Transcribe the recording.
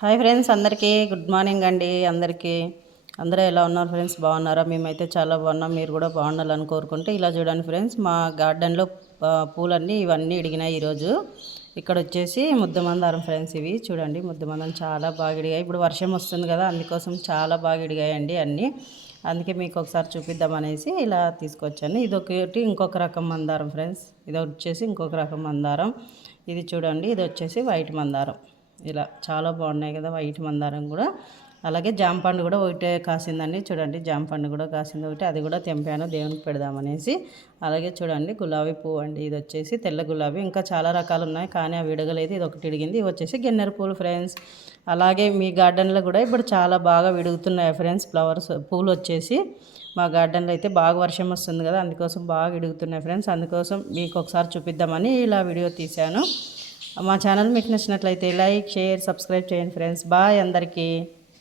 Hi friends, అందరికీ good morning అండి. అందరూ ఎలా ఉన్నారు ఫ్రెండ్స్? బాగున్నారా? మేమైతే చాలా బాగున్నాం. మీరు కూడా బాగుండాలని కోరుకుంటే ఇలా చూడండి ఫ్రెండ్స్, మా గార్డెన్లో పూలన్నీ ఇవన్నీ ఇడిగినాయి ఈరోజు. ఇక్కడ వచ్చేసి ముద్దమందారం ఫ్రెండ్స్. ఇవి చూడండి, ముద్దమందారం చాలా బాగా ఇడిగాయి. ఇప్పుడు వర్షం వస్తుంది కదా, అందుకోసం చాలా బాగా ఇడిగాయండి అన్నీ. అందుకే మీకు ఒకసారి చూపిద్దామనేసి ఇలా తీసుకొచ్చాను. ఇదొకటి ఇంకొక రకం మందారం ఫ్రెండ్స్. ఇది వచ్చేసి ఇంకొక రకం మందారం. ఇది చూడండి, ఇది వచ్చేసి వైట్ మందారం. ఇలా చాలా బాగున్నాయి కదా వైట్ మందారం కూడా. అలాగే జాంపండు కూడా ఒకటే కాసిందండి. చూడండి, జాంపండు కూడా కాసింది ఒకటి. అది కూడా తెంపాను దేవునికి పెడదామనేసి. అలాగే చూడండి, గులాబీ పువ్వు అండి. ఇది వచ్చేసి తెల్ల గులాబీ. ఇంకా చాలా రకాలు ఉన్నాయి, కానీ అవి విడగలేదు. ఇది ఒకటి విడిగింది. ఇవి వచ్చేసి గన్నేరు పూలు ఫ్రెండ్స్. అలాగే మీ గార్డెన్లో కూడా ఇప్పుడు చాలా బాగా విడుగుతున్నాయి ఫ్రెండ్స్ ఫ్లవర్స్, పూలు వచ్చేసి. మా గార్డెన్లో అయితే బాగా వర్షం వస్తుంది కదా, అందుకోసం బాగా విడుగుతున్నాయి ఫ్రెండ్స్. అందుకోసం మీకు ఒకసారి చూపిద్దామని ఇలా వీడియో తీశాను. మా ఛానల్ మీకు నచ్చినట్లయితే లైక్, షేర్, సబ్స్క్రైబ్ చేయండి ఫ్రెండ్స్. బాయ్ అందరికీ.